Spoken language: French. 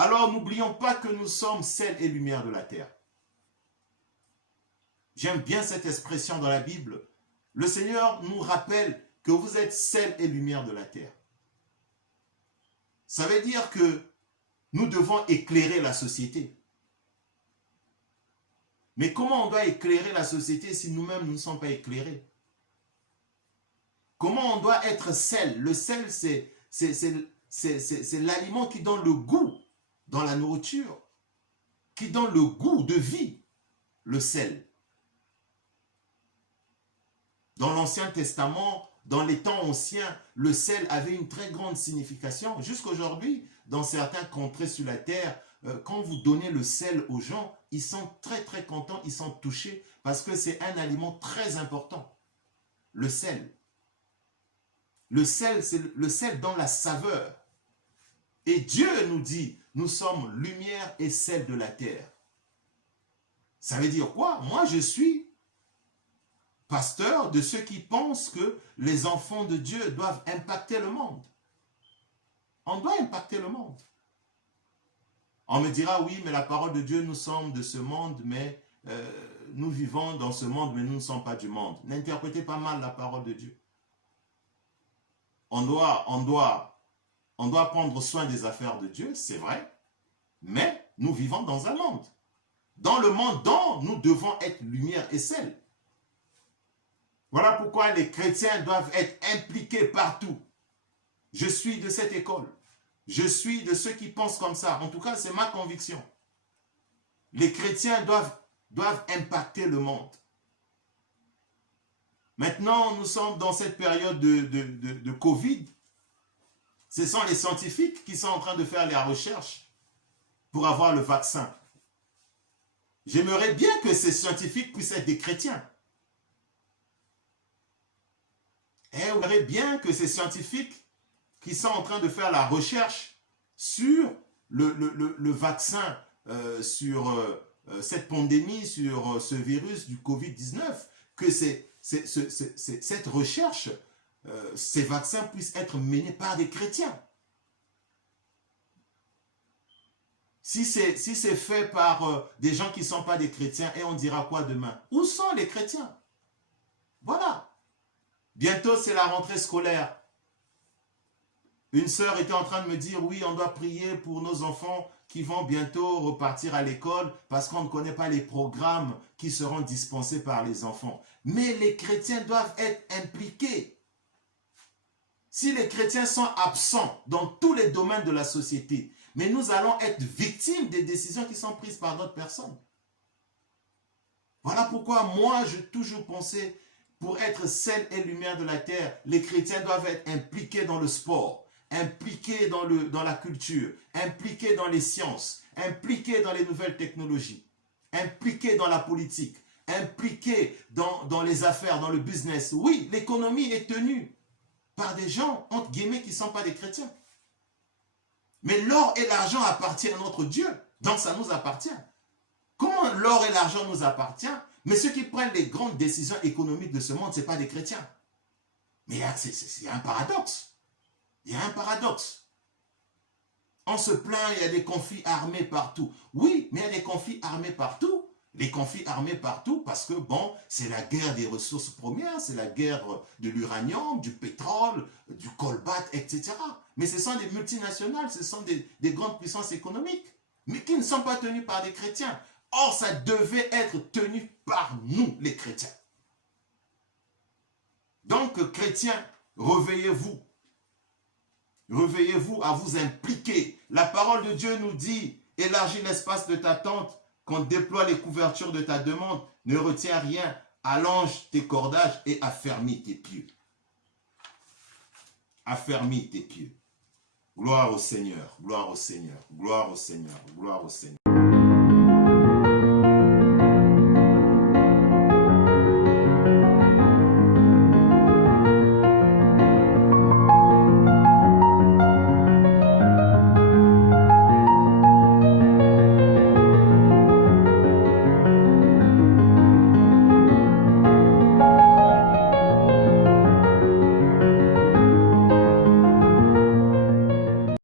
Alors n'oublions pas que nous sommes sel et lumière de la terre. J'aime bien cette expression dans la Bible. Le Seigneur nous rappelle que vous êtes sel et lumière de la terre. Ça veut dire que nous devons éclairer la société. Mais comment on doit éclairer la société si nous-mêmes nous ne sommes pas éclairés? Comment on doit être sel? Le sel, c'est l'aliment qui donne le goût dans la nourriture, qui donne le goût de vie, le sel. Dans l'Ancien Testament, dans les temps anciens, le sel avait une très grande signification. Jusqu'aujourd'hui, dans certains contrées sur la terre, quand vous donnez le sel aux gens, ils sont très très contents, ils sont touchés parce que c'est un aliment très important. Le sel. Le sel, c'est le sel dans la saveur. Et Dieu nous dit, nous sommes lumière et sel de la terre. Ça veut dire quoi? Moi, je suis pasteur de ceux qui pensent que les enfants de Dieu doivent impacter le monde. On doit impacter le monde. On me dira, oui, mais la parole de Dieu, nous sommes de ce monde, mais nous vivons dans ce monde, mais nous ne sommes pas du monde. N'interprétez pas mal la parole de Dieu. On doit prendre soin des affaires de Dieu, c'est vrai, mais nous vivons dans un monde. Dans le monde dont nous devons être lumière et sel. Voilà pourquoi les chrétiens doivent être impliqués partout. Je suis de cette école. Je suis de ceux qui pensent comme ça. En tout cas, c'est ma conviction. Les chrétiens doivent impacter le monde. Maintenant, nous sommes dans cette période de Covid. Ce sont les scientifiques qui sont en train de faire les recherches pour avoir le vaccin. J'aimerais bien que ces scientifiques puissent être des chrétiens. Et j'aimerais bien que ces scientifiques qui sont en train de faire la recherche sur le vaccin, sur cette pandémie, sur ce virus du Covid-19, que cette recherche, ces vaccins puissent être menés par des chrétiens. Si c'est fait par des gens qui ne sont pas des chrétiens, et on dira quoi demain? Où sont les chrétiens? Voilà. Bientôt, c'est la rentrée scolaire. Une sœur était en train de me dire, oui, on doit prier pour nos enfants qui vont bientôt repartir à l'école parce qu'on ne connaît pas les programmes qui seront dispensés par les enfants. Mais les chrétiens doivent être impliqués. Si les chrétiens sont absents dans tous les domaines de la société, mais nous allons être victimes des décisions qui sont prises par d'autres personnes. Voilà pourquoi moi, j'ai toujours pensé, pour être sel et lumière de la terre, les chrétiens doivent être impliqués dans le sport, impliqués dans la culture, impliqués dans les sciences, impliqués dans les nouvelles technologies, impliqués dans la politique, impliqués dans les affaires, dans le business. Oui, l'économie est tenue par des gens, entre guillemets, qui ne sont pas des chrétiens. Mais l'or et l'argent appartiennent à notre Dieu, donc ça nous appartient. Comment l'or et l'argent nous appartiennent? Mais ceux qui prennent les grandes décisions économiques de ce monde, ce n'est pas des chrétiens. Mais il y a un paradoxe. Il y a un paradoxe. On se plaint, il y a des conflits armés partout. Oui, mais il y a des conflits armés partout. Les conflits armés partout parce que, bon, c'est la guerre des ressources premières, c'est la guerre de l'uranium, du pétrole, du colbate, etc. Mais ce sont des multinationales, ce sont des grandes puissances économiques, mais qui ne sont pas tenues par des chrétiens. Or, ça devait être tenu par nous, les chrétiens. Donc, chrétiens, réveillez-vous. Réveillez-vous à vous impliquer. La parole de Dieu nous dit, élargis l'espace de ta tente, qu'on déploie les couvertures de ta demande, ne retiens rien, allonge tes cordages et affermis tes pieds. Affermis tes pieds. Gloire au Seigneur, gloire au Seigneur, gloire au Seigneur, gloire au Seigneur.